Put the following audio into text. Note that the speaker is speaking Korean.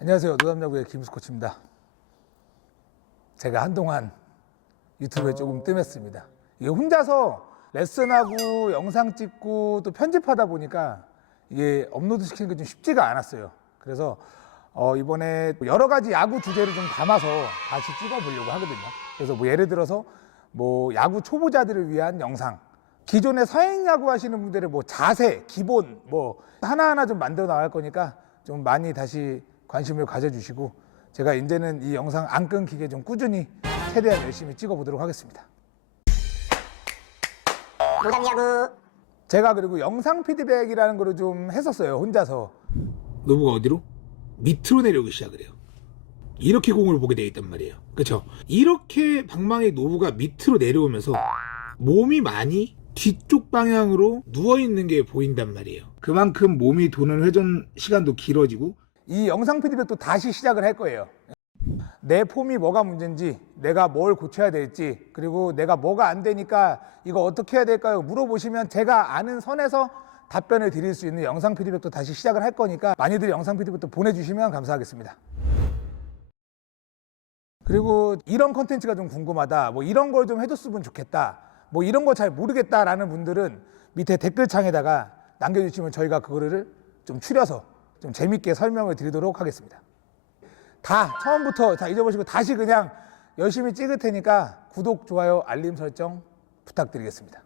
안녕하세요. 노담야구의 김수 코치입니다. 제가 한동안 유튜브에 조금 뜸했습니다. 이게 혼자서 레슨하고 영상 찍고 또 편집하다 보니까 이게 업로드 시키는 게 좀 쉽지가 않았어요. 그래서 어, 이번에 여러 가지 야구 주제를 좀 담아서 다시 찍어보려고 하거든요. 그래서 뭐 예를 들어서 뭐 야구 초보자들을 위한 영상, 기존에 사행 야구 하시는 분들의 뭐 자세, 기본 뭐 하나하나 좀 만들어 나갈 거니까 좀 많이 다시 관심을 가져주시고 제가 이제는 이 영상 안 끊기게 좀 꾸준히 최대한 열심히 찍어보도록 하겠습니다. 노담야구 제가 그리고 영상 피드백이라는 거를 좀 했었어요 혼자서 노브가 어디로? 밑으로 내려오기 시작을 해요 이렇게 공을 보게 되어 있단 말이에요 그렇죠? 이렇게 방망이 노브가 밑으로 내려오면서 몸이 많이 뒤쪽 방향으로 누워 있는 게 보인단 말이에요 그만큼 몸이 도는 회전 시간도 길어지고 이 영상 피드백도 다시 시작을 할 거예요. 내 폼이 뭐가 문제인지 내가 뭘 고쳐야 될지 그리고 내가 뭐가 안 되니까 이거 어떻게 해야 될까요? 물어보시면 제가 아는 선에서 답변을 드릴 수 있는 영상 피드백도 다시 시작을 할 거니까 많이들 영상 피드백도 보내주시면 감사하겠습니다. 그리고 이런 컨텐츠가 좀 궁금하다. 뭐 이런 걸 좀 해줬으면 좋겠다. 뭐 이런 거 잘 모르겠다라는 분들은 밑에 댓글창에다가 남겨주시면 저희가 그거를 좀 추려서 좀 재밌게 설명을 드리도록 하겠습니다. 다 처음부터 다 잊어보시고 다시 그냥 열심히 찍을 테니까 구독, 좋아요, 알림 설정 부탁드리겠습니다.